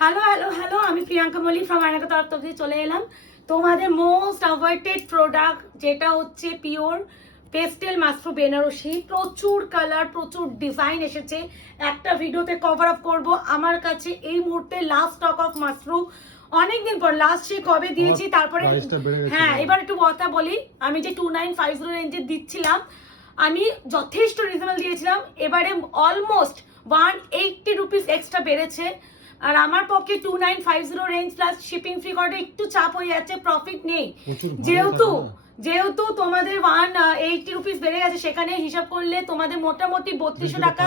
Hello hello hello, আমি Priyanka Mallick from আয়নাকা তরফ থেকে চলে এলাম তোমাদের মোস্ট অ্যাভয়েটেড প্রোডাক্ট, যেটা হচ্ছে পিওর পেস্টেল মাশরু বেনারসি। প্রচুর কালার, প্রচুর ডিজাইন এসেছে, একটা ভিডিওতে কভার আপ করব। আমার কাছে এই মুহূর্তে লাস্ট স্টক অফ মাশরু, অনেকদিন পর, লাস্ট সে কবে দিয়েছি তারপরে। হ্যাঁ, এবার একটু কথা বলি। আমি যে 2950 রেঞ্জে দিচ্ছিলাম, আমি যথেষ্ট রিজনেবল দিয়েছিলাম, এবারে অলমোস্ট 180 রুপিস এক্সট্রা বেড়েছে। আর আমার পক্ষে 2950 রেঞ্জ প্লাস শিপিং ফ্রি করাটা একটু চাপ হয়ে যাচ্ছে, প্রফিট নেই। যেহেতু তোমাদের 180 রুপিস বেড়ে গেছে, সেখানে হিসাব করলে তোমাদের মোটামুটি 3200 টাকা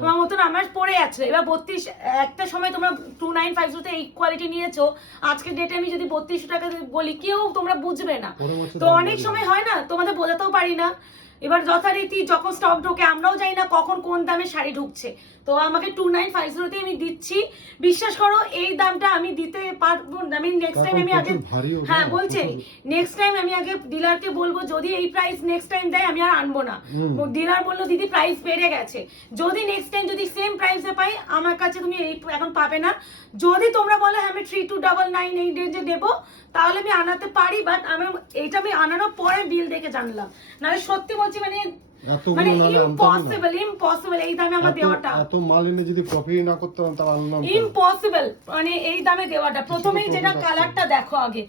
আমার মতন আমার পড়ে আছে। এবার 32, একটা সময় তোমরা 2950 তে এই কোয়ালিটি নিয়েছো, আজকের ডেটে আমি যদি 3200 টাকা বলি, কেউ তোমরা বুঝবে না। তো অনেক সময় হয় না, তোমাদের বোঝাতেও পারি না। এবার যথারীতি যখন স্টক ঢোকে, আমরাও জানি না কখন কোন দামে শাড়ি ঢুকছে। তো আমাকে 2950 তে আমি দিচ্ছি। বিশ্বাস করো, এই দামটা আমি দিতে পারবো না। আমি নেক্সট টাইম আমি আগে, হ্যাঁ বলছি, নেক্সট টাইম আমি আগে ডিলারকে বলবো, যদি এই প্রাইস নেক্সট টাইম দেয় আমি আর আনবো না। ডিলার বললো দিদি প্রাইস বেড়ে গেছে, যদি নেক্সট টাইম যদি সেম প্রাইসে পাই, আমার কাছে তুমি এই এখন পাবে না। যদি তোমরা বলো হ্যাঁ আমি 3299 এই রেঞ্জে দেবো, তাহলে আমি আনাতে পারি। বাট আমি এইটা আমি আনানোর পরে বিল দেখে জানলাম, নাহলে সত্যি বলছি মানে ইম্পসিবল এই দামে আমার দেওয়াটা। এত মাল এনে যদি প্রফিট না করতে পারতাম তাহলে আনলাম ইম্পসিবল, মানে এই দামে দেওয়াটা। প্রথমেই যেটা কালারটা দেখো আগে,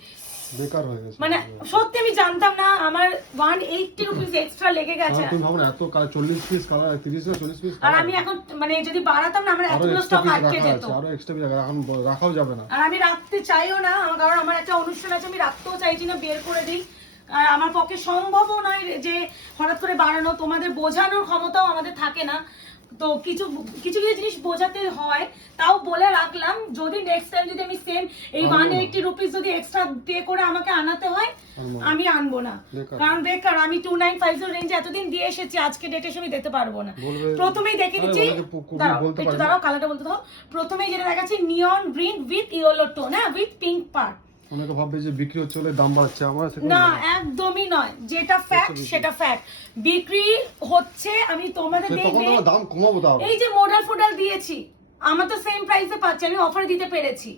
বেকার হয়ে গেছে। মানে সত্যি আমি জানতাম না আমার 180 রুপিস এক্সট্রা লেগে গেছে। তুমি ভাবো না, এত 40 পিস কালার, 30 না 40 পিস, আর আমি এখন মানে যদি বাড়াতাম না, আমার এতগুলো স্টক আটকে যেত। আরো এক্সট্রা পিস এখন রাখাও যাবে না। আর আমি রাখতে চাইও না, কারণ আমার একটা অনুষ্ঠান আছে, আমি রাখতেও চাইছি না, বের করে দিই। আর আমার পক্ষে সম্ভবও নয় যে হঠাৎ করে বাড়ানো, তোমাদের বোঝানোর ক্ষমতাও আমাদের থাকে না। তো কিছু কিছু জিনিস বোঝাতে হয়, তাও বলে রাখলাম। যদি নেক্সট টাইম যদি আমি সেম এই 180 রুপিস যদি এক্সট্রা পে করে আমাকে আনাতে হয়, আমি আনবো না। কারণ বেকার, আমি 2950 রেঞ্জে এতদিন দিয়ে এসেছি, আজকে ডেটে আমি দিতে পারবো না। প্রথমেই দেখে দিচ্ছি, একটু দাঁড়াও, কালারটা বলতে দাও। প্রথমেই যেটা দেখাচ্ছি নিয়ন গ্রিন উইথ ইয়েলো টোন, হ্যাঁ, উইথ পিঙ্ক পার্ট। অনেকে ভাববে যে বিক্রি হচ্ছে বলে দাম বাড়ছে, আমার না, একদমই নয়। যেটা ফ্যাক্ট সেটা ফ্যাক্ট, বিক্রি হচ্ছে। আমি তোমাদের দেখবে দাম কমাবো, দাও এই যে মডেল দিয়েছি, আমার তো সেম প্রাইসে পাচ্ছি, আমি অফারে দিতে পেরেছি।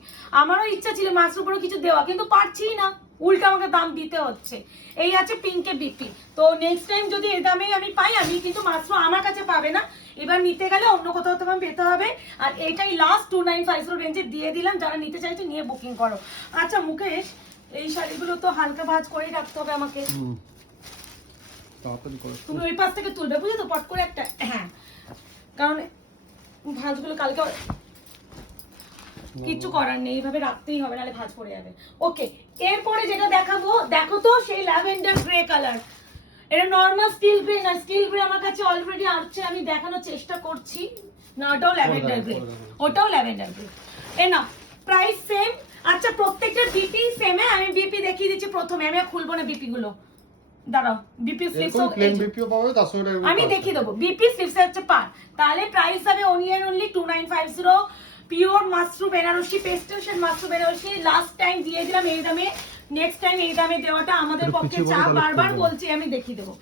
আমারও ইচ্ছা ছিল মাসের উপরে কিছু দেওয়া, কিন্তু পারছি না, উল্টা আমাকে দাম দিতে হচ্ছে। এই আছে পিঙ্কে বিপি। তো নেক্সট টাইম যদি এই দামেই আমি পাই, আমি কিন্তু মাত্র আমার কাছে পাবে না, এবার নিতে গেলে অন্য কোথাও তোমার পেতে হবে। আর এটাই লাস্ট 2950 রেঞ্জে দিয়ে দিলাম, যারা নিতে চাইছে নিয়ে বুকিং করো। আচ্ছা মুকেশ, এই শাড়িগুলো তো হালকা ভাঁজ করেই রাখতে হবে আমাকে, তুমি ওই পাশ থেকে তুলবে, বুঝলে তো, পট করে একটা। হ্যাঁ, কারণ ভাঁজগুলো কালকে কিছু করার নেই, এইভাবে রাখতেই হবে, নাহলে ভাঁজ পড়ে যাবে। ওকে, এরপরে যেটা দেখাবো, দেখো তো সেই ল্যাভেন্ডার গ্রে কালার। এটা নর্মাল স্টিল গ্রে না, স্টিল গ্রে আমার কাছে অলরেডি আছে, আমি দেখানোর চেষ্টা করছি। না, ওটাও ল্যাভেন্ডার গ্রে, ওটাও ল্যাভেন্ডার গ্রে। এ না, প্রাইস সেম। আচ্ছা, প্রত্যেকটা বিপি সেম। আমি বিপি দেখিয়ে দিচ্ছি প্রথমে, আমি খুলবো না বিপি গুলো, দাঁড়াও। বিপি স্লিপস আমি দেখিয়ে দেবো। বিপি স্লিপস হচ্ছে পার, তাহলে প্রাইস হবে অনলি 2950। পিওর মাশরু বেনারসি, পেস্টেল শেড মাশরু বেনারসি। লাস্ট টাইম দিয়ে দিলাম এই দামে, নেক্সট টাইম এই দামে দেওয়াটা আমাদের পক্ষে চাপ। বারবার বলছি, আমি দেখিয়ে দেবো।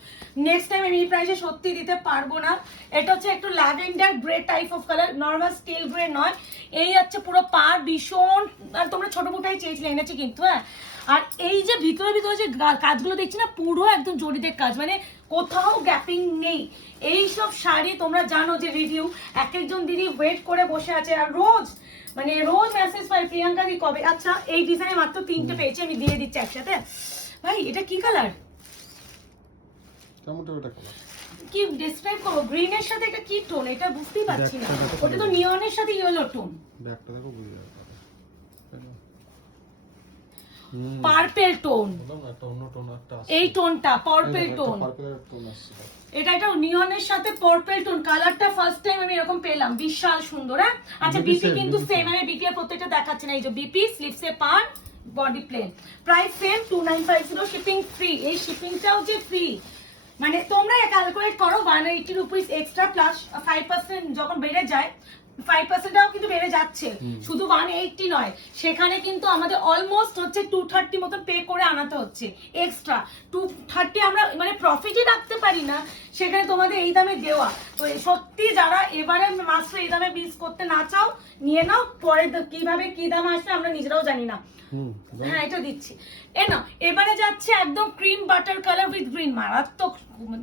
নেক্সট টাইম আমি এই প্রাইসে সত্যি দিতে পারবো না। এটা হচ্ছে একটু lavender grey type of colour, normal still grey নয়। এই হচ্ছে পুরো পার, ভীষণ। আর তোমরা ছোট মোটাই চেয়েছিলে, এনেছি কিন্তু। হ্যাঁ, আর এই যে ভিতরে ভিতরে যে কাজগুলো দেখছি না, পুরো একদম জরিদের কাজ, মানে কোথাও গ্যাপিং নেই। এই সব শাড়ি তোমরা জানো যে রিভিউ, এক একজন দিদি ওয়েট করে বসে আছে, আর রোজ মানে রোজ মেসেজ পাই, প্রিয়াঙ্কা দি কবে। আচ্ছা, এই ডিজাইনে মাত্র 3টে পেয়েছি, আমি দিয়ে দিচ্ছি একসাথে। ভাই এটা কি কালার, কি ডিসক্রাইব করবো? গ্রিনের সাথে এটা কি টোন, এটা বুঝতেই পারছি না। ওটা তো নিয়নের সাথে ইয়েলো টোন, পার্পল টোন। এই টোনটা পার্পল টোন, এটা নিয়নের সাথে পার্পল টোন। কালারটা ফার্স্ট টাইম আমি এরকম পেলাম, বিশাল সুন্দর। হ্যাঁ, আচ্ছা বিপি কিন্তু সেম, আমি বিপি এর প্রত্যেকটা দেখাচ্ছি না। এই যে বিপি স্লিপসে পার, body plane, price same 2950, shipping free. এই শিপিংটাও যে ফ্রি, মানে তোমরা ক্যালকুলেট করো 180 রুপিস এক্সট্রা প্লাস 5% যখন বেড়ে যায়, 5%টাও কিন্তু বেড়ে যাচ্ছে, শুধু 180 নয়, সেখানে কিন্তু আমাদের অলমোস্ট হচ্ছে 230 মতন পে করে আনাতে হচ্ছে এক্সট্রা। 230 আমরা মানে প্রফিটই রাখতে পারি না, সেখানে তোমাদের এই দামে দেওয়া। তো সত্যি যারা এবারে মাত্র এই দামে বিজ করতে না চাও নিয়ে নাও, পরে কিভাবে কি দাম আসবে আমরা নিজেরাও জানি না। হ্যাঁ এটা দিচ্ছি। এ না, এবারে যাচ্ছে একদম cream butter colour with green, মারাত্মক,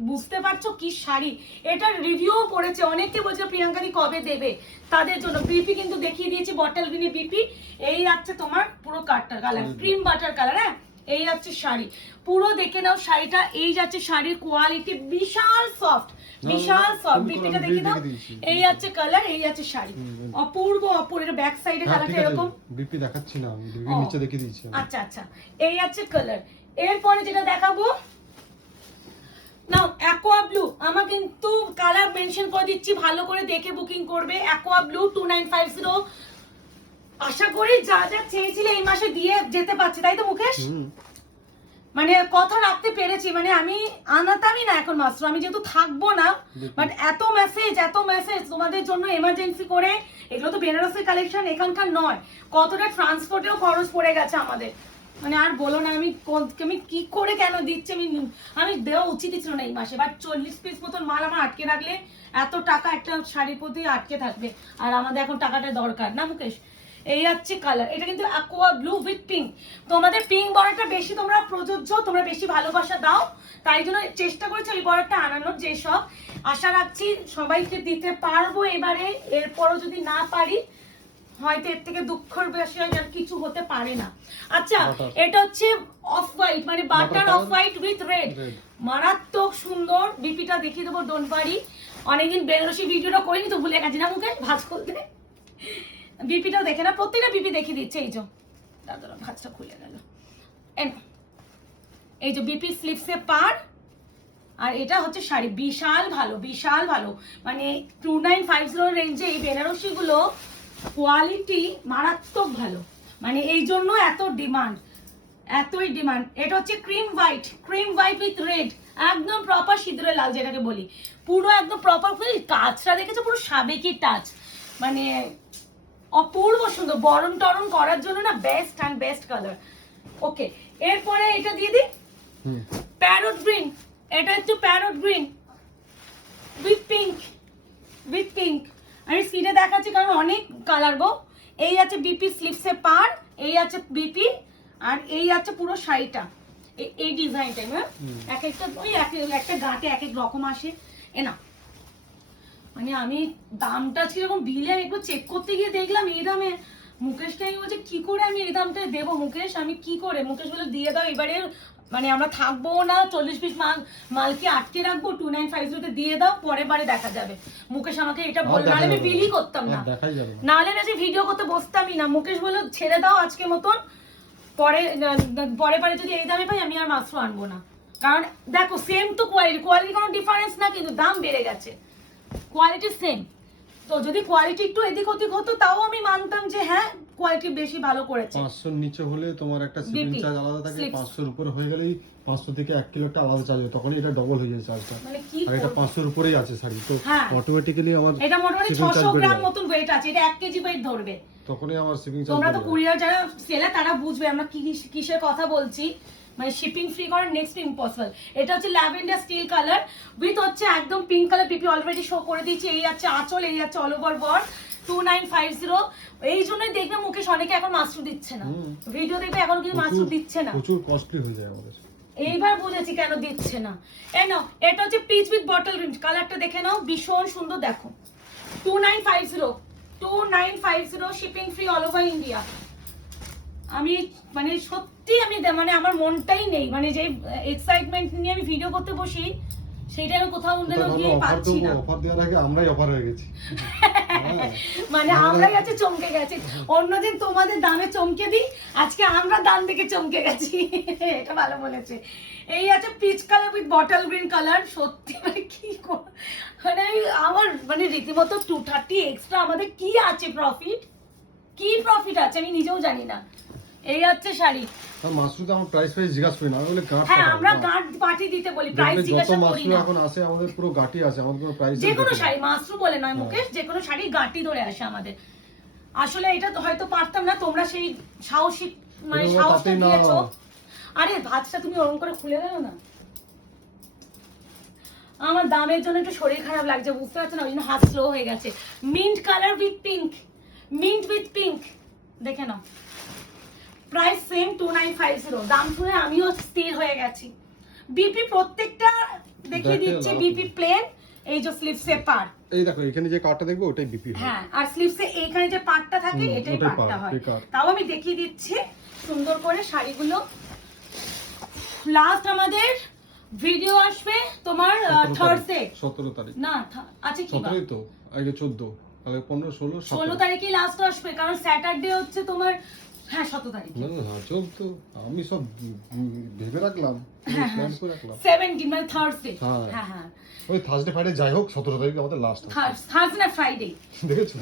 বুঝতে পারছো কি শাড়ি। এটার রিভিউ পড়েছে, অনেকে বলছে প্রিয়াঙ্কা দি কবে দেবে, তাদের জন্য বিপি কিন্তু দেখিয়ে দিয়েছি, বটল গ্রিনে বিপি। এই যাচ্ছে তোমার পুরো কাটার কালার, ক্রিম বাটার কালার। হ্যাঁ এই যাচ্ছে শাড়ি, পুরো দেখে নাও শাড়িটা। এই যাচ্ছে শাড়ির কোয়ালিটি, বিশাল সফট, বিশাল সফট। বিপিটা দেখে নাও, এই যাচ্ছে কালার, এই যাচ্ছে শাড়ি, অপূর্ব অপূর্ব। এটা ব্যাক সাইডে কালারটা এরকম, বিপি দেখাচ্ছি না, বিপি নিচে দেখিয়ে দিয়েছি। আচ্ছা আচ্ছা, এই যাচ্ছে কালার। এরপরে যেটা দেখাবো নাও, অ্যাকোয়া ব্লু। আমার কিন্তু কালার মেনশন করে দিচ্ছি, ভালো করে দেখে বুকিং করবে। Aqua blue 2950। আশা করি যা যা চেয়েছিলে এই মাসে দিয়ে যেতে পারছি, তাই তো মুকেশ? মানে কথা রাখতে পেরেছি, মানে আমি আনাতামই না এখন মাত্র, আমি যেহেতু থাকবো না, বাট এত মেসেজ তোমাদের জন্য এমার্জেন্সি করে। এগুলো তো বেনারসের কালেকশন, এখানকার নয়। কতটা ট্রান্সপোর্টেও খরচ পড়ে গেছে আমাদের, মানে আর বলো না। আমি কি করে কেন দিচ্ছি, আমি দেওয়া উচিতই ছিল না এই মাসে। বাট 40 পিস মতন মাল আমার আটকে রাখলে এত টাকা একটা শাড়ির প্রতি আটকে থাকবে, আর আমাদের এখন টাকাটা দরকার না মুকেশ। এই হচ্ছে কালার, এটা কিন্তু অ্যাকোয়া ব্লু উইথ পিঙ্ক। তোমাদের পিঙ্ক বর্ডারটা বেশি তোমরা প্রযোজ্য, তোমরা বেশি ভালোবাসা দাও, তাই জন্য চেষ্টা করেছি ওই বর্ডারটা আনানোর। যেসব আশা রাখছি সবাইকে দিতে পারবো এবারে, এরপরও যদি না পারি হয়তো এর থেকে দুঃখের বিষয় আর কিছু হতে পারে না। আচ্ছা এটা হচ্ছে অফ হোয়াইট, মানে butter off white with red, মারাত্মক সুন্দর। বিপিটা দেখিয়ে দেবো, ডোন্ট ওয়ারি। অনেকদিন বেনারসি ভিডিওটা করিনি তো ভুলে গেছি না মুখে ভাঁজ খুলতে। বিপিটাও দেখে না, প্রত্যেকটা বিপি দেখিয়ে দিচ্ছে। এই যে দাদা ভাঁজটা খুলে গেল, এই যে বিপি স্লিপসে পার, আর এটা হচ্ছে শাড়ি। বিশাল ভালো, বিশাল ভালো, মানে 2950 রেঞ্জে এই বেনারসি গুলো কোয়ালিটি মারাত্মক ভালো, মানে এই জন্য এত ডিমান্ড, এতই ডিমান্ড। এটা হচ্ছে ক্রিম হোয়াইট উইথ রেড, একদম প্রপার সিঁদুরে লাল যেটাকে বলি, পুরো একদম প্রপার। কাজটা দেখেছো, পুরো সাবেকি টাচ, মানে অপূর্ব সুন্দর। বরণ টরণ করার জন্য না বেস্ট অ্যান্ড বেস্ট কালার। ওকে, এরপরে এটা দিয়ে দিই প্যারট গ্রিন। এটা হচ্ছে প্যারট গ্রিন উইথ পিঙ্ক। আমি সিটে দেখাচ্ছি কারণ অনেক কালার গো। এই আছে বিপি স্লিপসে পার, এই আছে বিপি, আর এই আছে পুরো শাড়িটা এই ডিজাইনটা। এক একটা ওই একটা গাঁটে এক এক রকম আসে। না মানে আমি দামটা কিরকম বিলে একটু চেক করতে গিয়ে দেখলাম এই দামে। মুকেশকে আমি বলছি কি করে আমি এই দামটা দেবো মুকেশ, আমি কি করে? মুকেশ বলে দিয়ে দাও এবারে, মানে আমরা থাকবো না, 40 পিস মালকে আটকে রাখবো, 2950 দিয়ে দাও, পরে বারে দেখা যাবে। মুকেশ আমাকে এটা বললো, নাহলে আমি বিলই করতাম না, নাহলে না যে ভিডিও করতে বসতামই না। মুকেশ বললো ছেড়ে দাও আজকে মতন, পরে যদি এই দামে পাই আমি আর মাত্র আনবো না। কারণ দেখো সেম তো কোয়ালিটি কোনো ডিফারেন্স না, কিন্তু দাম বেড়ে গেছে, কোয়ালিটি সেম। তো যদি কোয়ালিটি একটু এদিক ওদিক হতো তাও আমি মানতাম যে হ্যাঁ কোয়ালিটি বেশি ভালো করেছে। 500 নিচে হলে তোমার একটা শিপিং চার্জ আলাদা থাকে, 500 এর উপরে হয়ে গেলেই 500 থেকে 1 কিলোটা আলাদা চার্জ হয়, তখন এটা ডবল হয়ে যায় চার্জটা। মানে কি, আর এটা 500 এর উপরেই আছে শাড়ি, তো হ্যাঁ অটোমেটিক্যালি আমার এটা মোটামুটি 600 গ্রাম মতন ওয়েট আছে, এটা 1 কেজি ওয়েট ধরবে, তখনই আমার শিপিং চার্জ। তোমরা তো কুরিয়ার যারা সেলার তারা বুঝবে আমরা কিসের কথা বলছি, মানে শিপিং ফ্রি করার নেক্সট ইম্পসিবল। এটা হচ্ছে ল্যাভেন্ডার স্টিল কালার উইথ হচ্ছে একদম পিঙ্ক কালার। পিপি অলরেডি শো করে দিয়েছি। এই আছে আঁচল, এই আছে অল ওভার বর, 2950। এই জন্যই দেখবে মুকেশ অনেকে এখন মাশরুম দিচ্ছে না, ভিডিও দেখবে এখন কিন্তু মাশরুম দিচ্ছে না, প্রচুর কস্টলি হয়ে যায় আমাদের। এইবার বুঝেছি কেন দিচ্ছে না। নাও এটা হচ্ছে পিচ উইথ বটল গ্রিন, কালারটা দেখে নাও, ভীষণ সুন্দর। দেখো 2950 shipping free all over India. আমি মানে সত্যি আমি মানে আমার মনটাই নেই, মানে যে এক্সাইটমেন্ট নিয়ে আমি ভিডিও করতে বসি সেটা আমি কোথাও গিয়ে পাচ্ছি না। অফার দেওয়ার আগে আমরাই অফার হয়ে গেছি, মানে আমরাই আছে চমকে গেছি। অন্যদিন তোমাদের দামে চমকে দিই, আজকে আমরা দাম দেখে চমকে গেছি। এটা ভালো বলেছে। এই আছে peach colour with bottle green colour. সত্যি মানে কি মানে আমার মানে রীতিমতো 230 এক্সট্রা আমাদের কি আছে প্রফিট, কি প্রফিট আছে আমি নিজেও জানি না। এই হচ্ছে শাড়ি, আর মাশরুতে আমার প্রাইস জিজ্ঞাসা করি না, আমি বলি গাঁট হ্যাঁ পাঠাও, আমরা গাঁট। গাঁট পাঠি দিতে বলি, প্রাইস দেখবে যত জিজ্ঞাসা করি মাশরু না। এখন আসে আমাদের পুরো গাঁটি আছে, আমাদের কোনো প্রাইস যে কোনো শাড়ি মাশরু বলে নয় মুকেশ, যে কোনো শাড়ি গাঁটি ধরে আসে আমাদের। আসলে এটা তো হয়তো পারতাম না, তোমরা সেই সাহসী মানে তোমরা সাহসটা তাতেই না। দিয়েছো। আরে ভাঁজটা তুমি ওরকম করে খুলে গেল না। আমার দামের জন্য একটু শরীর খারাপ লাগছে, বুঝতে পারছো না, ওই জন্য হাত স্লো হয়ে গেছে। Mint colour with pink, mint with pink, দেখে নাও। Price same 2950। দাম শুনে আমিও স্থির হয়ে গেছি। বিপি প্রত্যেকটা দেখিয়ে দিচ্ছে, বিপি প্লেন, এই যে স্লিভসে পার, এই দেখো এখানে যে কাটটা দেখবে ওটাই বিপি হয়। হ্যাঁ, আর স্লিভসে এইখানে যে পাটটা থাকে এটাই ওটাই পাটটা পাড়, হয়। এই কাট। তাও আমি দেখিয়ে দিচ্ছি সুন্দর করে শাড়িগুলো। লাস্ট আমাদের ভিডিও আসবে তোমার থার্সডে 17 তারিখ না, আছে কি বা 17ই তো, আগে 14, তাহলে 15, 16, 16 তারিখে লাস্ট আসবে, কারণ স্যাটারডে হচ্ছে তোমার, হ্যাঁ 17 তারিখ, না না চল তো, আমি সব ভেবে রাখলাম, প্ল্যান করে রাখলাম। 17 মানে থার্সডে। হ্যাঁ। হ্যাঁ হ্যাঁ, ওই থার্সডে ফ্রাইডে যাই হোক 17 তারিখে আমাদের লাস্ট থার্সডে না ফ্রাইডে। দেখেছো?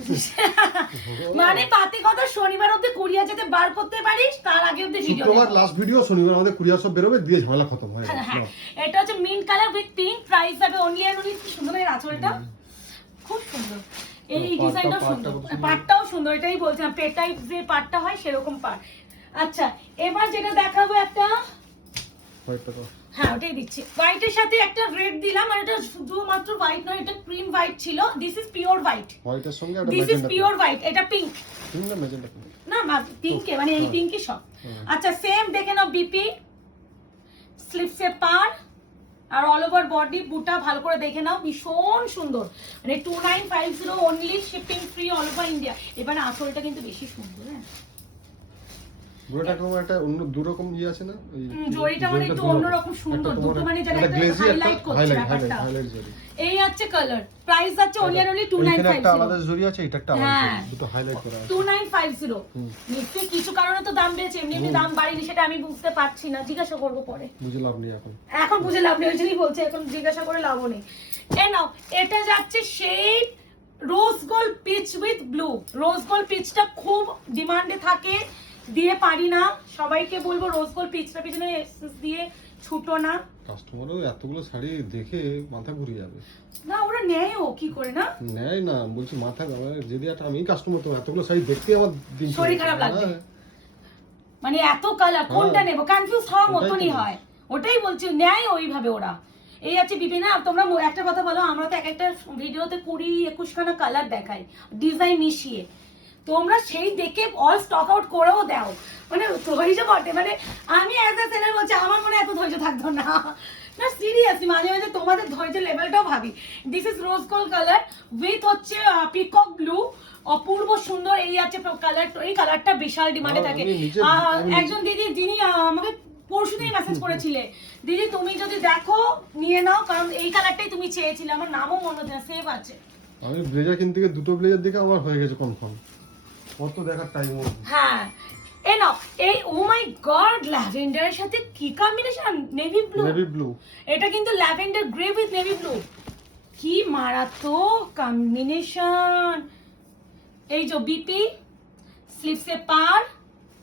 মানে পাতে কথা শনিবার অবধি কুরিয়ার যেতে বার করতে পারিস, তার আগে অবধি ভিডিও শুক্রবার লাস্ট ভিডিও, শনিবার আমাদের কুরিয়ার সব বেরোবে, দিয়ে ঝামেলা খতম হয়ে গেল। হ্যাঁ, এটা হচ্ছে mint colour with pink, price যাবে অনলি এন্ড অনলি। কি সুন্দর এই আঁচলটা, খুব সুন্দর। এই ডিজাইনটাও সুন্দর, পাটটাও সুন্দর, এটাই বলছিলাম পেট টাইপ যে পাটটা হয় সেরকম পাট। আচ্ছা এবার যেটা দেখাবো একটা, হ্যাঁ ওটাই দিচ্ছি, হোয়াইটের সাথে একটা রেড দিলাম, আর এটা শুধুমাত্র হোয়াইট নয়, এটা ক্রিম হোয়াইট ছিল, দিস ইজ পিওর হোয়াইট, হোয়াইটের সঙ্গে একটা দিস ইজ পিওর হোয়াইট, এটা পিঙ্ক ম্যাজেন্টা না পিঙ্কে, মানে এই পিঙ্কই সব। আচ্ছা সেম দেখে নাও, বিপি স্লিভসে পার আর অল ওভার বডি বুটা ভালো করে দেখে নাও, ভীষণ সুন্দর, মানে 2950 only, shipping free all over India. এবার আঁচলটা কিন্তু বেশি সুন্দর, হ্যাঁ পুরোটা কোনো একটা অন্য দুরকম ইয়ে আছে না, ওই জরিটা মানে একটু অন্যরকম সুন্দর, দুটো মানে যেটা হাইলাইট করছে ব্যাপারটা। এই হচ্ছে কালার, প্রাইস আছে অনলি এন্ড অনলি এখানে একটা আলাদা 2950। জরি আছে, এটা একটা আলাদা হ্যাঁ। জরি, দুটো হাইলাইট করা আছে। 2950 নিশ্চয়ই কিছু কারণে তো দাম বেড়েছে, এমনি এমনি দাম বাড়েনি, সেটা আমি বুঝতে পারছি না, জিজ্ঞাসা করবো পরে। বুঝে লাভ নেই এখন, এখন বুঝে লাভ নেই, ওই জন্যই বলছি এখন জিজ্ঞাসা করে লাভও নেই। এই নাও, এটা যাচ্ছে সেই rose gold peach with blue. Rose gold পিচটা খুব ডিমান্ডে থাকে, দিয়ে পারি না, সবাইকে বলবো রোজ গোল্ড পিচটা পিছনে এসএস দিয়ে ছুটো না। কাস্টমারও এতগুলো শাড়ি দেখে মাথা ঘুরে যাবে। না ওরা নেয়ও কি করে না, নেয় না, বলছি মাথা, যদি একটা আমি কাস্টমার, তো এতগুলো শাড়ি দেখতে আমার দিন চলে শরীর যায়। খারাপ লাগবে। হ্যাঁ। মানে এত কালার কোনটা নেবো, কনফিউজ হওয়ার ওটাই মতনই তো। হয়, ওটাই বলছি, নেয় ওইভাবে ওরা। এই আছে বিপিনা, তোমরা একটা কথা বলো, আমরা তো এক একটা ভিডিওতে 20-21 খানা কালার দেখাই ডিজাইন মিশিয়ে, তোমরা সেই দেখে অল স্টক আউট করেও দাও, মানে ধৈর্য বটে, মানে আমি অ্যাজ এ সেলার বলছি আমার মনে এত ধৈর্য থাকতো না, না সিরিয়াসলি মাঝে মাঝে তোমাদের ধৈর্যের লেভেলটাও ভাবি। This is rose gold colour with হচ্ছে পিকক ব্লু, অপূর্ব সুন্দর। এই আছে কালার, এই কালারটা বিশাল ডিমান্ডে থাকে। একজন দিদি যিনি আমাকে পরশুদিন মেসেজ করেছিলে, দিদি তুমি যদি দেখো নিয়ে নাও, কারণ এই কালারটাই তুমি চেয়েছিলে, আমার নামও মনে হচ্ছে সেভ আছে। আমি ব্লেজার কিনতে গিয়ে দুটো ব্লেজার দেখে আমার হয়ে গেছে কনফার্ম, কত দেখার টাইম। হ্যাঁ এই নাও, এই ও মাই গড, ল্যাভেন্ডারের সাথে কি combination, navy blue. Navy blue, এটা কিন্তু lavender grey with navy blue, কি মারাত্মক কম্বিনেশন। এই যে বিপি স্লিভসে পার,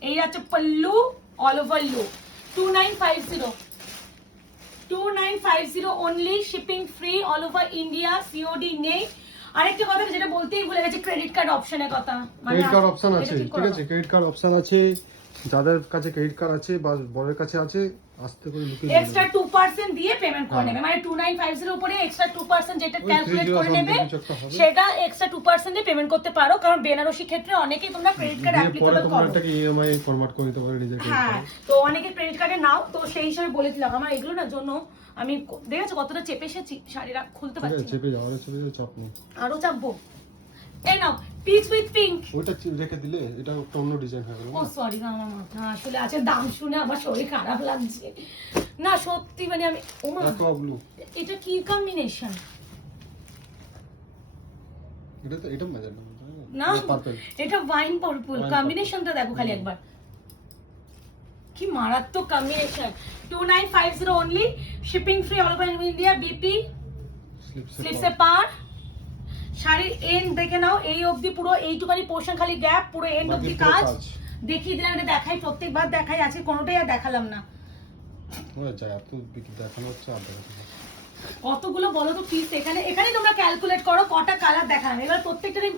এই আছে pallu, all over look. 2950 only, shipping free all over India, COD নেই। আরেকটা কথা যেটা বলতেই ভুলে গেছি, ক্রেডিট কার্ড অপশনের কথা, ক্রেডিট কার্ড অপশন আছে, ঠিক আছে, ক্রেডিট কার্ড অপশন আছে, যাদের কাছে ক্রেডিট কার্ড আছে বা বড়ের কাছে আছে, আস্তে করে লুকিয়ে এক্সট্রা 2% দিয়ে পেমেন্ট করে নেবে, মানে 2950 এর উপরে এক্সট্রা 2% যেটা ক্যালকুলেট করে নেবে, সেটা এক্সট্রা 2% দিয়ে পেমেন্ট করতে পারো, কারণ বেনারসি ক্ষেত্রে অনেকেই তোমরা ক্রেডিট কার্ড অ্যাপ্লিকেবল করো। এটাকে ইএমআই কনভার্ট করে দিতে পারে নিজের ক্রেডিট হ্যাঁ, কার্ডে। তো অনেকে ক্রেডিট কার্ডে নাও, তো সেই হিসেবে বলেছিলাম আমার এগুলো না জন্য আমি দেখেছো কতটা চেপে এসেছি, শাড়িটা খুলতে ঠিক পারছি আছে, না, চেপে যাও, চেপে যাও, চাপ নেই। আরো চাপবো। এই নাও, পিচ উইথ পিঙ্ক। ওইটা রেখে দিলে এটা একটা অন্য ডিজাইন হয়ে গেল ও সরি না, আমার মাথা আসলে আছে, দাম শুনে আমার শরীর খারাপ লাগছে না সত্যি, মানে আমি ওমা অ্যাকোয়া ব্লু, এটা কি কম্বিনেশন এটা ম্যাজেন্টা না, পার্পল, এটা ওয়াইন পার্পল, কম্বিনেশনটা দেখো খালি একবার, কি মারাত্মক combination. 2950 only, shipping free all over India, বিপি স্লিপসে পার, শাড়ির এন্ড দেখে নাও, এই অবধি পুরো এইটুকানি পোর্শন খালি গ্যাপ, পুরো এন্ড বাকি অবধি পুরো কাজ কাজ। দেখিয়ে দিলাম, এটা দেখাই প্রত্যেকবার দেখাই, আছে কোনোটাই আর দেখালাম না। হয়ে যায় এত দেখানো হচ্ছে আর দেখানো হচ্ছে না। কতগুলো বলো তো পিস, এখানেই তোমরা ক্যালকুলেট করো কটা কালার দেখালাম। এবার প্রত্যেকটারই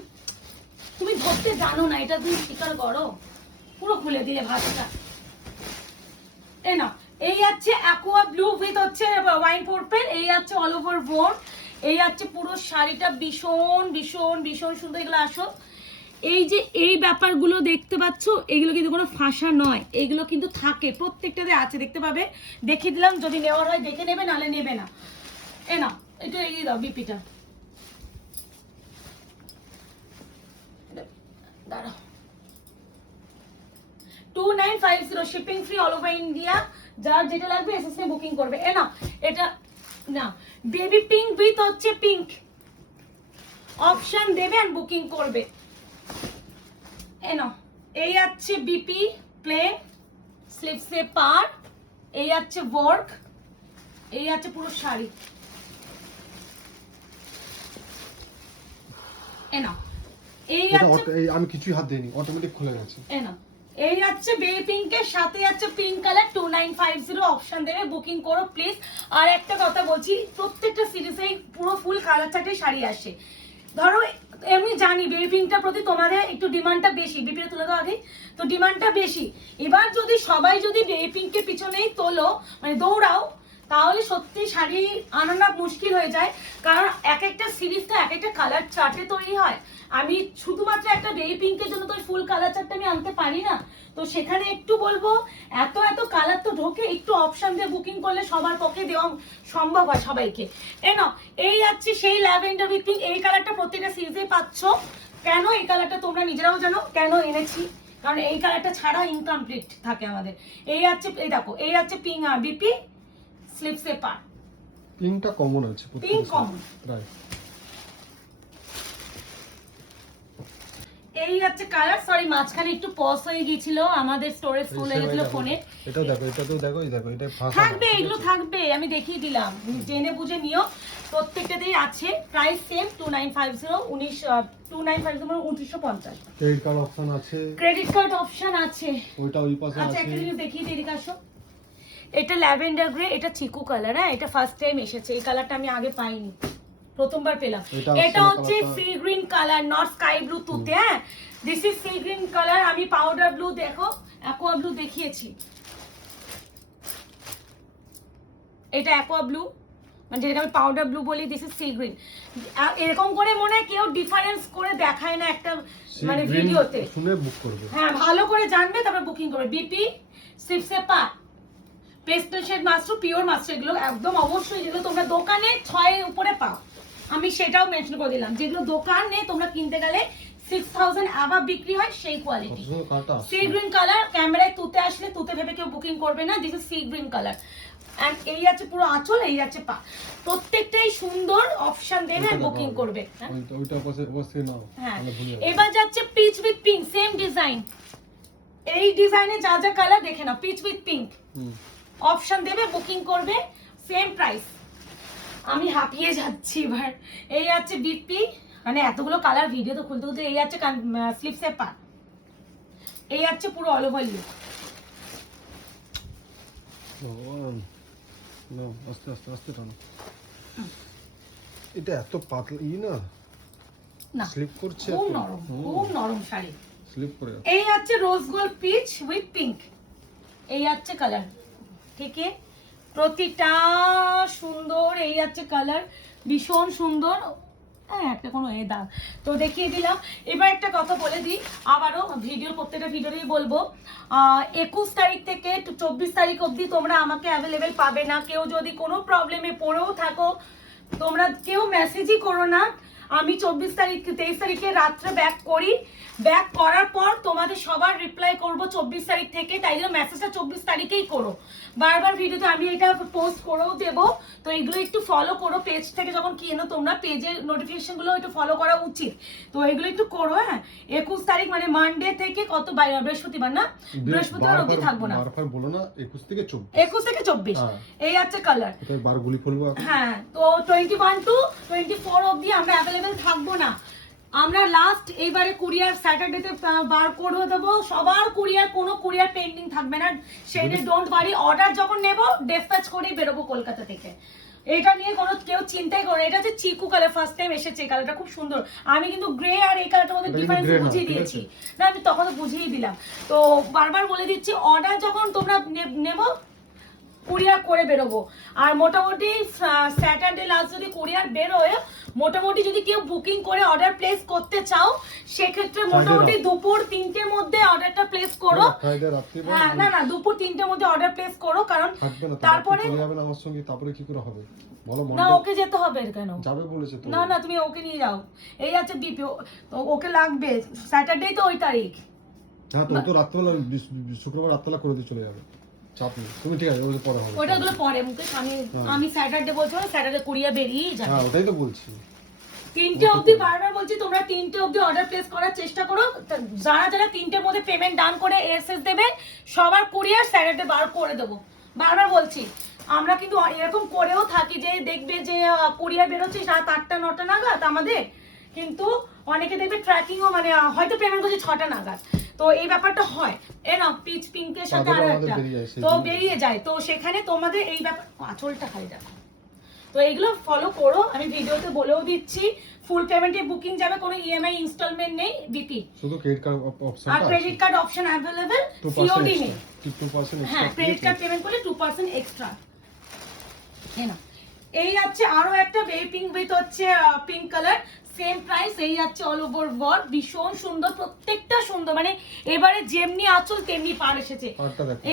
তুমি ধরতে জানো না, এটা তুমি স্টিকার করো, পুরো খুলে দিলে ভাতটা। এই না, এই আছে অ্যাকোয়া ব্লু উইথ হচ্ছে ওয়াইন পোর্পেল, এই আছে অল ওভার ওয়ার্ক, এই আছে পুরো শাড়িটা ভীষণ ভীষণ ভীষণ সুন্দর। এগুলো আসো, এই যে এই ব্যাপারগুলো দেখতে পাচ্ছ, এগুলো কিন্তু কোনো ফাঁসা নয়, এগুলো কিন্তু থাকে, প্রত্যেকটাতে আছে, দেখতে পাবে। দেখিয়ে দিলাম, যদি নেওয়ার হয় দেখে নেবে, নালে নেবে না। এ না, এটা এগিয়ে দাও বিপিটা, দাঁড়াও। 2950 shipping free all over India. যার যেটা লাগবে এসএসসি বুকিং করবে। এ না, এটা না বেবি পিঙ্ক উইথ হচ্ছে পিঙ্ক অপশন দেবে আর বুকিং করবে। এ না, এই আছে বিপি প্লেন স্লিভসে পার, এই আছে ওয়ার্ক, এই আছে পুরো শাড়ি। এ না, এই আছে, আমি কিছুই হাত দিইনি, অটোমেটিক খুলে গেছে। এ না, এই আছে বেবি পিঙ্কের সাথে আছে পিঙ্ক কালার, 2950 অপশন দেবে, বুকিং করো প্লিজ। আর একটা কথা বলছি, প্রত্যেকটা সিরিজেই পুরো ফুল কালার চার্টে শাড়ি আসে। ধরো এমনি জানি বেবি পিঙ্কটার প্রতি তোমাদের একটু ডিমান্ডটা বেশি, বিপিটা তুলে দাও আগে, তো ডিমান্ডটা বেশি। এবার যদি সবাই যদি বেবি পিঙ্কের পিছনেই তোলো, মানে দৌড়াও, তাহলে সত্যি শাড়ি আনানো মুশকিল হয়ে যায়। কারণ এক একটা সিরিজ তো এক একটা কালার চার্টে তৈরি হয়। আমি শুধুমাত্র একটা বেবি পিঙ্কের জন্য তো ফুল কালার চার্টটা আমি আনতে পারি না। তো সেখানে একটু বলবো, এত এত কালার তো ঢোকে, একটু অপশন দিয়ে বুকিং করলে সবার পক্ষে দেওয়া সম্ভব হয় সবাইকে। এনো, এই আছে সেই ল্যাভেন্ডার উইথ পিঙ্ক, এই কালারটা প্রত্যেকটা সিরিজে পাচ্ছ। কেন এই কালারটা তোমরা নিজেরাও জানো কেন এনেছি, কারণ এই কালারটা ছাড়া ইনকমপ্লিট থাকে আমাদের। এই আছে, এই দেখো, এই আছে পিঙ্ক বিপি স্লিপসে পার, পিঙ্কটা কমন আছে, পিঙ্ক কমন। রাইট। এই আছে কালার, সরি মাঝখানে একটু পজ হয়ে গিয়েছিল, আমাদের স্টোরেজ ফুল হয়ে গেছিল ফোনে। এটাও দেখো, এটাতেও দেখো, এই দেখো, এটা ফাঁকা থাকবে, এগুলো থাকবে, আমি দেখিয়ে দিলাম, জেনে বুঝে নিও। প্রত্যেকটাতেই আছে, price same 2950, 2950 credit card option আছে, ক্রেডিট কার্ড অপশন আছে। ওইটা ওই পাশে আচ্ছা, আছে। একটা জিনিস দেখিয়ে দিই, এদিকে আসো। এটা ল্যাভেন্ডার গ্রে, এটা চিকু কালার, হ্যাঁ এটা ফার্স্ট টাইম এসেছে, এই কালারটা আমি আগে পাইনি, প্রথমবার পেলাম। এটা হচ্ছে C green colour, not sky blue তুতে, হ্যাঁ this is sea green colour. আমি পাউডার ব্লু, দেখো অ্যাকোয়া ব্লু দেখিয়েছি, এটা অ্যাকোয়া ব্লু, মানে যেটাকে আমি পাউডার ব্লু বলি, দিস ইজ সি গ্রিন। এরকম করে মনে হয় কেউ ডিফারেন্স করে দেখায় না একটা মানে ভিডিওতে, শুনে বুক করবে। হ্যাঁ ভালো করে জানবে তারপর বুকিং করবে। বিপি সিপসে পা pastel shade mustard, pure mustard, এগুলো একদম অবশ্যই, যেগুলো তোমরা দোকানে 6 এর উপরে পাও, আমি সেটাও মেনশন করে দিলাম। যেগুলো দোকানে তোমরা কিনতে গেলে 6000 অ্যাবাভ বিক্রি হয়, সেই কোয়ালিটি। সি গ্রিন কালার, ক্যামেরায় তুতে আসলে তুতে ভেবে কেউ বুকিং করবে না, this is sea green colour. And এই আছে পুরো আঁচল, এই আছে পা, প্রত্যেকটাই সুন্দর অপশন দেবে, বুকিং করবে। ওইটা পাশে নাও। হ্যাঁ, এবার যাচ্ছে peach with pink, same design, এই ডিজাইনে যা যা কালার দেখে নাও, পিচ উইথ পিঙ্ক অপশন দেবে, বুকিং করবে, সেম প্রাইস। আমি হাঁপিয়ে যাচ্ছি এবার। এই আছে বিপি, মানে এতগুলো কালার ভিডিও তো খুলতে খুলতে। এই আছে স্লিপসে পা, এই আছে পুরো অল ওভার লুক। আস্তে আস্তে আস্তে টানো, এটা এত পাতলা না স্লিপ করছে, খুব নরম, খুব নরম শাড়ি, স্লিপ করে। এই আছে rose gold peach with pink, এই আছে কালার, ঠিক আছে প্রতিটা সুন্দর। এই আছে কালার ভীষণ সুন্দর, হ্যাঁ একটা কোনো এ দাগ তো দেখিয়ে দিলাম। এবার একটা কথা বলে দিই, আবারও প্রত্যেকটা ভিডিওতেই বলবো, 21 তারিখ থেকে 24 তারিখ অবধি তোমরা আমাকে অ্যাভেলেবেল পাবে না। কেউ যদি কোনো প্রবলেমে পড়েও থাকো, তোমরা কেউ মেসেজই করো না। আমি 24 তারিখ 23 তারিখে রাত্রে ব্যাক করি, ব্যাক করার পর তোমাদের সবার রিপ্লাই করব 24 তারিখ থেকে, তাই জন্য মেসেজটা 24 তারিখেই করো। বারবার ভিডিওতে আমি এটা পোস্ট করেও দেবো, তো এগুলো একটু ফলো করো। পেজ থেকে যখন কেনো তোমরা, পেজের নোটিফিকেশনগুলো একটু ফলো করা উচিত, তো এগুলো একটু করো। হ্যাঁ 21 তারিখ মানে মানডে থেকে কত, বৃহস্পতিবার না, বৃহস্পতিবার অবধি থাকবো না, বারবার বলো না, 21 থেকে 24, 21 থেকে 24 এই আছে কালার। এটা বার গুলি খুলবো। হ্যাঁ তো 21 to 24 অবধি আমরা অ্যাভেলেবেল থাকবো না। আমরা লাস্ট এইবারে কুরিয়ার স্যাটারডেতে বার করে দেবো, সবার কুরিয়ার, কোনো কুরিয়ার পেন্ডিং থাকবে না, সেটা ডোন্ট ওয়ারি। অর্ডার যখন নেব ডিসপ্যাচ করেই বেরোবো কলকাতা থেকে। এটা নিয়ে কোনো কেউ চিন্তাই করো। এটা হচ্ছে চিকু কালার, ফার্স্ট টাইম এসেছে এই কালারটা, খুব সুন্দর। আমি কিন্তু গ্রে আর এই কালারটার মধ্যে ডিফারেন্স বুঝিয়ে দিয়েছি না, আমি তখন তো বুঝিয়ে দিলাম। তো বারবার বলে দিচ্ছি, অর্ডার যখন তোমরা নেবো কুরিয়ার করে বেরোবো। আর মোটামুটি স্যাটারডে লাস্ট যদি কুরিয়ার বেরোয়, মোটামুটি যদি কেউ বুকিং করে অর্ডার প্লেস করতে চাও, সেক্ষেত্রে মোটামুটি দুপুর 3টের মধ্যে অর্ডারটা প্লেস করো। হ্যাঁ, না না, দুপুর 3টের মধ্যে অর্ডার প্লেস করো, কারণ তারপরে আমার সঙ্গে তারপরে কি করে হবে বলো? না, ওকে যেতে হবে কেন? যাবে বলেছে তো। না না, তুমি ওকে নিয়ে যাও। এই আছে বিপি, ওকে লাগবে স্যাটারডে তো ওই তারিখ। হ্যাঁ, তো রাত্রিবেলা শুক্রবার রাত্রিবেলা করে দিয়ে চলে যাবে, চাপ নেই। তুমি ঠিক আছে, ওটা পরে হবে। ওটাগুলো পরে মুকেশ, আমি স্যাটারডে বলছি না, স্যাটারডে কুরিয়ার বেরিয়েই যাবে। হ্যাঁ, ওটাই তো বলছি। 3টে অবধি বারবার বলছি, তোমরা 3টে অবধি অর্ডার প্লেস করার চেষ্টা করো। যারা যারা 3টের মধ্যে পেমেন্ট ডান করে এসএস দেবে, সবার কুরিয়ার স্যাটারডে বার করে দেবো। বারবার বলছি, আমরা কিন্তু এরকম করেও থাকি যে দেখবে যে কুরিয়ার বেরোচ্ছে রাত 8টা 9টা নাগাদ আমাদের, কিন্তু অনেকে দেখবে ট্র্যাকিংও মানে হয়তো পেমেন্ট করছে 6টা নাগাদ। তো এই ব্যাপারটা হয়, এ না পিচ পিঙ্কের সাথে আরো একটা তো বেরিয়ে যায়। তো সেখানে তোমাদের এই ব্যাপার, আঁচলটা খালি দেখো। তো এইগুলো ফলো করো, আমি ভিডিওতে বলেও দিচ্ছি। ফুল পেমেন্টে বুকিং যাবে, কোনো ইএমআই ইনস্টলমেন্ট নেই বিপি, শুধু ক্রেডিট কার্ড অপশন আর credit card option available, COD নেই। 2% হ্যাঁ, ক্রেডিট কার্ড পেমেন্ট করলে 2% এক্সট্রা। না, এই আছে আরো একটা বেবি পিঙ্ক উইথ হচ্ছে পিঙ্ক কালার, সেম প্রাইস। এই আছে অল ওভার ওয়ার্ক, ভীষণ সুন্দর, প্রত্যেকটা সুন্দর। মানে এবারে যেমনি আঁচল তেমনি পার এসেছে,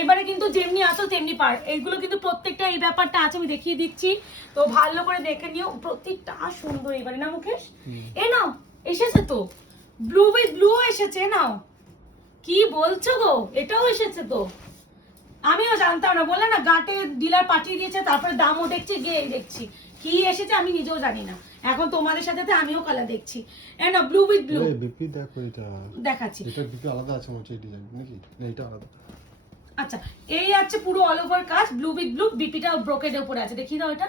এবারে কিন্তু যেমনি আঁচল তেমনি পার। এইগুলো কিন্তু প্রত্যেকটা এই ব্যাপারটা আছে, আমি দেখিয়ে দিচ্ছি, তো ভালো করে দেখে নিও। প্রত্যেকটা সুন্দর এবারে, না মুকেশ? এ নাও, এসেছে তো ব্লু উইথ ব্লু এসেছে, নাও। কি বলছো গো, এটাও এসেছে তো? আমিও জানতাম না, বললাম না গাটে ডিলার পাঠিয়ে দিয়েছে, তারপরে দামও দেখছি, গিয়ে দেখছি কি এসেছে আমি নিজেও জানি না। এখন তোমাদের সাথে আমিও কালার দেখছি। না, ব্লু উইথ ব্লু। বিপি দেখো, এটা দেখাচ্ছি। এটা বিপি আলাদা আছে মনে হচ্ছে, এই ডিজাইন নাকি? না, এটা আলাদা। আচ্ছা, এই আছে পুরো অল ওভার কাজ, ব্লু উইথ ব্লু, বিপিটা ব্রোকেডের উপরে আছে, দেখিয়ে দাও এটা।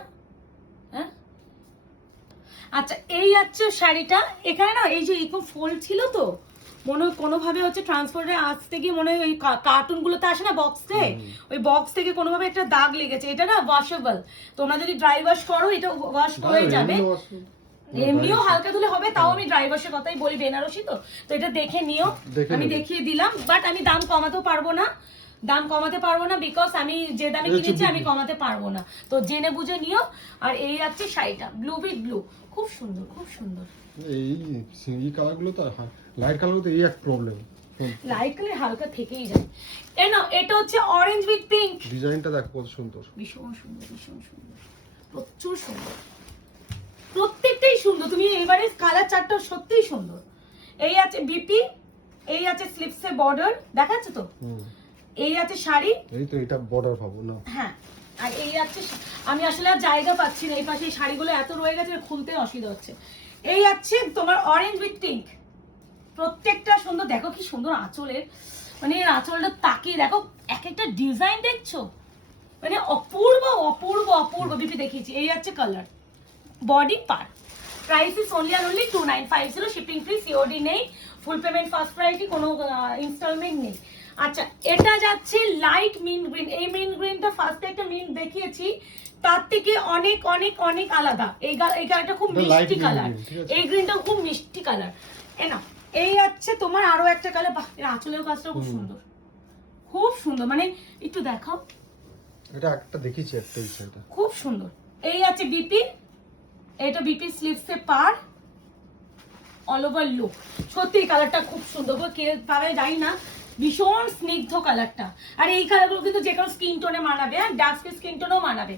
হ্যাঁ, আচ্ছা, এই আছে শাড়িটা। এখানে না এই যে এরকম ফোল্ড ছিল তো, মনে হয় কোনোভাবে হচ্ছে ট্রান্সপোর্টে আসতে গিয়ে মনে হয় ওই কার্টুন গুলোতে আসে না বক্সে, ওই বক্স থেকে কোনোভাবে একটা দাগ লেগেছে। এটা না ওয়াশেবল, তোমরা যদি ড্রাই ওয়াশ করো এটা ওয়াশ হয়ে যাবে। এমনিও হালকা ধুলে হবে, তাও আমি ড্রাই ওয়াশের কথাই বলি, বেনারসি তো। তো এটা দেখে নিও, আমি দেখিয়ে দিলাম। বাট আমি দাম কমাতেও পারবো না, বিকজ আমি যে দামে কিনেছি আমি কমাতে পারবো না। তো জেনে বুঝে নিও। আর এই আছে শাড়িটা, ব্লু উইথ ব্লু, খুব সুন্দর, খুব সুন্দর। এই কালারগুলো তো লাইট কালারগুলো তো এই এক প্রবলেম, লাইট কালার হালকা থেকেই যায়। এই নাও, এটা হচ্ছে অরেঞ্জ উইথ পিঙ্ক। ডিজাইনটা দেখো কত সুন্দর, ভীষণ সুন্দর, ভীষণ সুন্দর, প্রচুর সুন্দর, প্রত্যেকটাই সুন্দর। তুমি এবারে কালার চারটা সত্যিই সুন্দর। এই আছে বিপি, এই আছে স্লিপসে বর্ডার, দেখাচ্ছে তো? এই আছে শাড়ি, এই তো এটা বর্ডার পাবো না। হ্যাঁ, আর এই আছে, আমি আসলে আর জায়গা পাচ্ছি না, এই পাশে এই শাড়িগুলো এত রয়ে গেছে, খুলতে অসুবিধা হচ্ছে। এই আছে তোমার অরেঞ্জ উইথ পিঙ্ক, প্রত্যেকটা সুন্দর। দেখো কি সুন্দর আঁচলের, মানে এর আঁচলটা তাকিয়ে দেখো, এক একটা ডিজাইন দেখছো, মানে অপূর্ব অপূর্ব অপূর্ব। বিপি দেখিয়েছি, এই আছে কালার, বডি পার। প্রাইস ইজ অনলি আর অনলি 2950, শিপিং ফ্রি, সিওডি নেই, ফুল পেমেন্ট ফার্স্ট প্রায়োরিটি, কোনো ইনস্টলমেন্ট নেই। আচ্ছা, এটা যাচ্ছে লাইট মিন্ট গ্রিন। এই মিন্ট গ্রিনটা ফার্স্টে একটা মিন্ট দেখিয়েছি, তার থেকে অনেক অনেক অনেক আলাদা। এই কালারটা খুব মিষ্টি কালার, এই গ্রিনটা খুব মিষ্টি কালার। না, এই আছে তোমার আরো একটা কালার, বাহ, এর আঁচলের কাজটা খুব সুন্দর, খুব সুন্দর। মানে একটু দেখাও, এটা একটা দেখিয়েছি, একটা এটা খুব সুন্দর। এই আছে বিপি, এটা বিপি স্লিভসে পার, অল ওভার লুক। সত্যি কালারটা খুব সুন্দর, কে পাবে জানি না, ভীষণ স্নিগ্ধ কালারটা। আর এই কালারগুলো কিন্তু যে কোনো স্কিন টোনে মানাবে, আর ডার্ক স্কিন টোনেও মানাবে।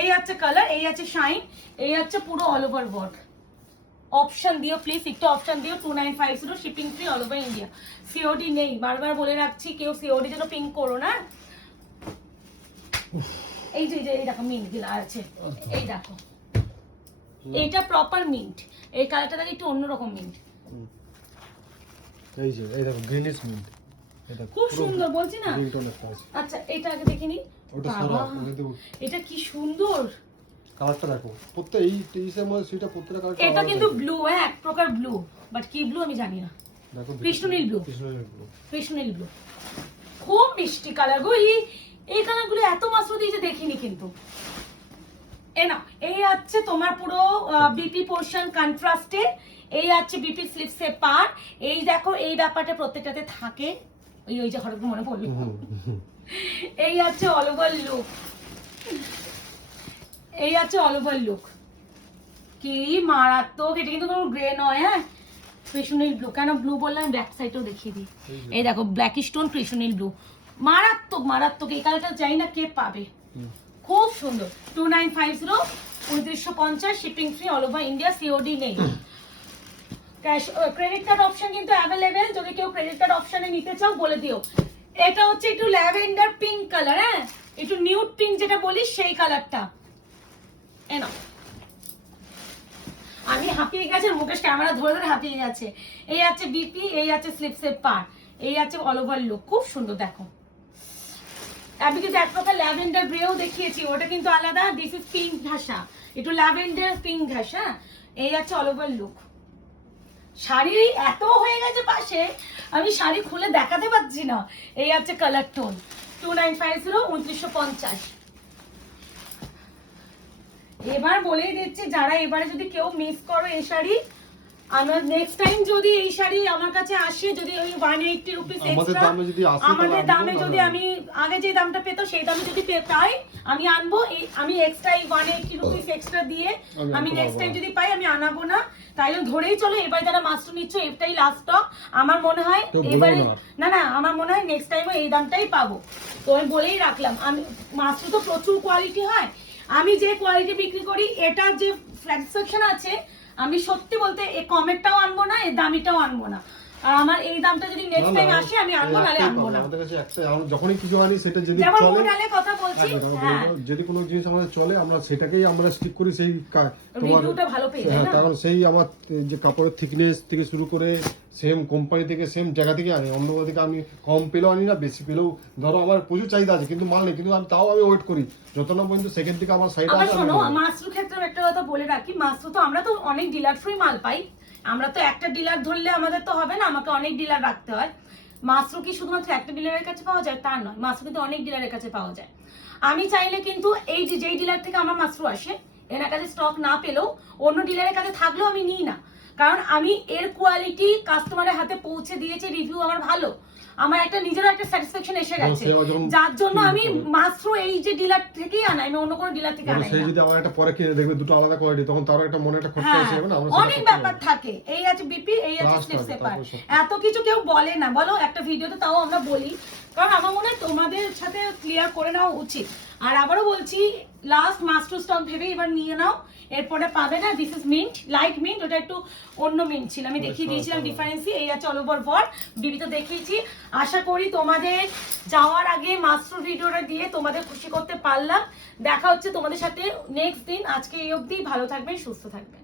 এই আছে কালার, এই আছে শাইন, এই আছে পুরো অল ওভার ওয়ার্ক। অপশন দিও প্লিজ, একটু অপশন দিও। 2950, shipping free, all over India, COD নেই। বারবার বলে রাখছি, কেউ সিওডি যেন পিং করো না। এই যে এই দেখো মিন্ট গুলো আছে, এই দেখো, এইটা প্রপার মিন্ট। এই কালারটা দেখো একটু অন্যরকম মিন্ট, এই যে এই দেখো গ্রিনিশ মিন্ট, এটা খুব সুন্দর বলছি না। গ্রিন টোনের কাজ। আচ্ছা, এটা আগে দেখে নি, ওটা সারা, এটা কি সুন্দর। কালারটা দেখো প্রত্যেক এই টিসের মধ্যে সেটা প্রত্যেকটা কালার এটা কিন্তু ব্লু, হ্যাঁ এক প্রকার ব্লু, বাট কি ব্লু আমি জানি না। দেখো কৃষ্ণনীল ব্লু, কৃষ্ণনীল ব্লু, কৃষ্ণনীল ব্লু, খুব মিষ্টি কালার গো। এই কালারগুলো এত মাসুদ দিয়েছে দেখিনি কিন্তু। না এই আছে তোমার পুরো বিপি পোর্শন কন্ট্রাস্টে, এই আছে বিপি স্লিপসে পার। এই দেখো এই ব্যাপারটা প্রত্যেকটাতে থাকে, ওই যে হঠাৎ মনে পড়লো। এই আছে অল ওভার লুক, এই আছে অল ওভার লুক, কি মারাত্মক। এটা কিন্তু কোনো গ্রে নয়, হ্যাঁ কৃষ্ণনীল ব্লু। কেন ব্লু বললাম, ব্যাক সাইডেও দেখিয়ে দিই। এই দেখো ব্ল্যাক স্টোন কৃষ্ণনীল ব্লু, মারাত্মক মারাত্মক। এই কালারটা জানি না কে পাবে, খুব সুন্দর। 2950, 2950, shipping free, all over India, COD নেই। ক্যাশ ক্রেডিট কার্ড অপশন কিন্তু অ্যাভেলেবেল, যদি কেউ ক্রেডিট কার্ড অপশনে নিতে চাও বলে দিও। এটা হচ্ছে একটু ল্যাভেন্ডার পিঙ্ক কালার, হ্যাঁ একটু নিউড পিঙ্ক যেটা বলি সেই কালারটা। এনা আমি হাঁপিয়ে গেছে, মুকেশ ক্যামেরা ধরে ধরে হাঁপিয়ে গেছে। এই আছে বিপি, এই আছে স্লিপসের পার, এই আছে অল ওভার লুক, খুব সুন্দর। দেখো আমি কিন্তু এক প্রকার ল্যাভেন্ডার গ্রেও দেখিয়েছি, ওটা কিন্তু আলাদা। দিস ইজ পিঙ্ক ঘাসা, একটু ল্যাভেন্ডার পিঙ্ক ঘাসা। এই আছে অল ওভার লুক। শাড়ি এত হয়ে গেছে পাশে, আমি শাড়ি খুলে দেখাতে পারছি না। এই আছে কালার টোন, 2950, 2950। এবার বলেই দিচ্ছি, যারা এবারে যদি কেউ মিস করো এই শাড়ি, আমার নেক্সট টাইম যদি এই শাড়ি আমার কাছে আসে, যদি ওই 180 রুপিস এক্সট্রা আমাদের দামে যদি আমি আগে যে দামটা পেতো সেই দামে যদি পাই আমি আনবো। আমি এক্সট্রা এই 180 রুপিস এক্সট্রা দিয়ে আমি নেক্সট টাইম যদি পাই আমি আনাবো না। তাইলে ধরেই চলো এবার যারা মাস্টার নিচ্ছ এটাই লাস্ট স্টক। আমার মনে হয় এবারে না না, আমার মনে হয় নেক্সট টাইমও এই দামটাই পাবো। তো আমি বলেই রাখলাম, আমি মাস্টার তো প্রচুর কোয়ালিটি হয়, আমি যে কোয়ালিটি বিক্রি করি এটার যে স্যাটিসফ্যাকশন আছে, আমি সত্যি বলতে এই কমেরটাও আনবো না, এই দামিটাও আনবো না। আর আমার এই দামটা যদি নেক্সট টাইম আসে আমি আনবো, নালে আনবো না। আমাদের কাছে একটা যখনই কিছু আনি সেটা যদি যেমন চলে, মোডালে কথা বলছি, হ্যাঁ যদি কোনো জিনিস আমাদের চলে আমরা সেটাকেই আমরা স্টিক করি। সেই তোমার রিভিউটা ভালো পেয়ে যায় না, কারণ সেই আমার যে কাপড়ের থিকনেস থেকে শুরু করে সেম কোম্পানি থেকে সেম জায়গা থেকে আনি। অন্য থেকে আমি কম পেলেও আনি না, বেশি পেলেও ধরো আমার প্রচুর চাহিদা আছে কিন্তু মাল নেই, কিন্তু আমি তাও আমি ওয়েট করি যত না পর্যন্ত সেকেন্ড থেকে আমার সাইড আবার আসে। শোনো মাসরুর ক্ষেত্রে একটা কথা বলে রাখি, মাসরু তো আমরা তো অনেক ডিলার থ্রুই মাল পাই, আমরা তো একটা ডিলার ধরলে আমাদের তো হবে না, আমাকে অনেক ডিলার রাখতে হয়। মাসরু কি শুধুমাত্র একটা ডিলারের কাছে পাওয়া যায় তা নয়, মাসরু কিন্তু অনেক ডিলারের কাছে পাওয়া যায়। আমি চাইলে কিন্তু এই যে যেই ডিলার থেকে আমার মাসরু আসে এনার কাছে স্টক না পেলেও অন্য ডিলারের কাছে থাকলেও আমি নিই না, কারণ আমি এর কোয়ালিটি কাস্টমারের হাতে পৌঁছে দিয়েছি, রিভিউ আমার ভালো, আমার একটা নিজেরও একটা স্যাটিসফ্যাকশন এসে গেছে, যার জন্য আমি মাত্র এই যে ডিলার থেকেই আনাই, আমি অন্য কোনো ডিলার থেকে আনাই না। সেই যদি আমার একটা পরে কিনে দেখবে দুটো আলাদা কোয়ালিটি, তখন তারও একটা মনে একটা খটকা এসে যাবে না। আমরা অনেক ব্যাপার থাকে, এই আছে বিপি, এই আছে স্লিপস পেপার, এত কিছু কেউ বলে না, বলো একটা ভিডিওতে তাও আমরা বলি, কারণ আমার মনে হয় তোমাদের সাথে ক্লিয়ার করে নেওয়া উচিত। আর আবারও বলছি, লাস্ট মাস্টার স্টক ভেবে এবার নিয়ে নাও, এরপরে পাবে না। This is meant, light mint, ওটা একটু অন্য মিন্ট ছিল, আমি দেখিয়ে দিয়েছিলাম ডিফারেন্সই। এই আছে অল ওভার ভর, বিবি তো দেখিয়েছি। আশা করি তোমাদের যাওয়ার আগে মাস্টার ভিডিওটা দিয়ে তোমাদের খুশি করতে পারলাম। দেখা হচ্ছে তোমাদের সাথে নেক্সট দিন। আজকে এই অবধি, ভালো থাকবেন, সুস্থ থাকবেন।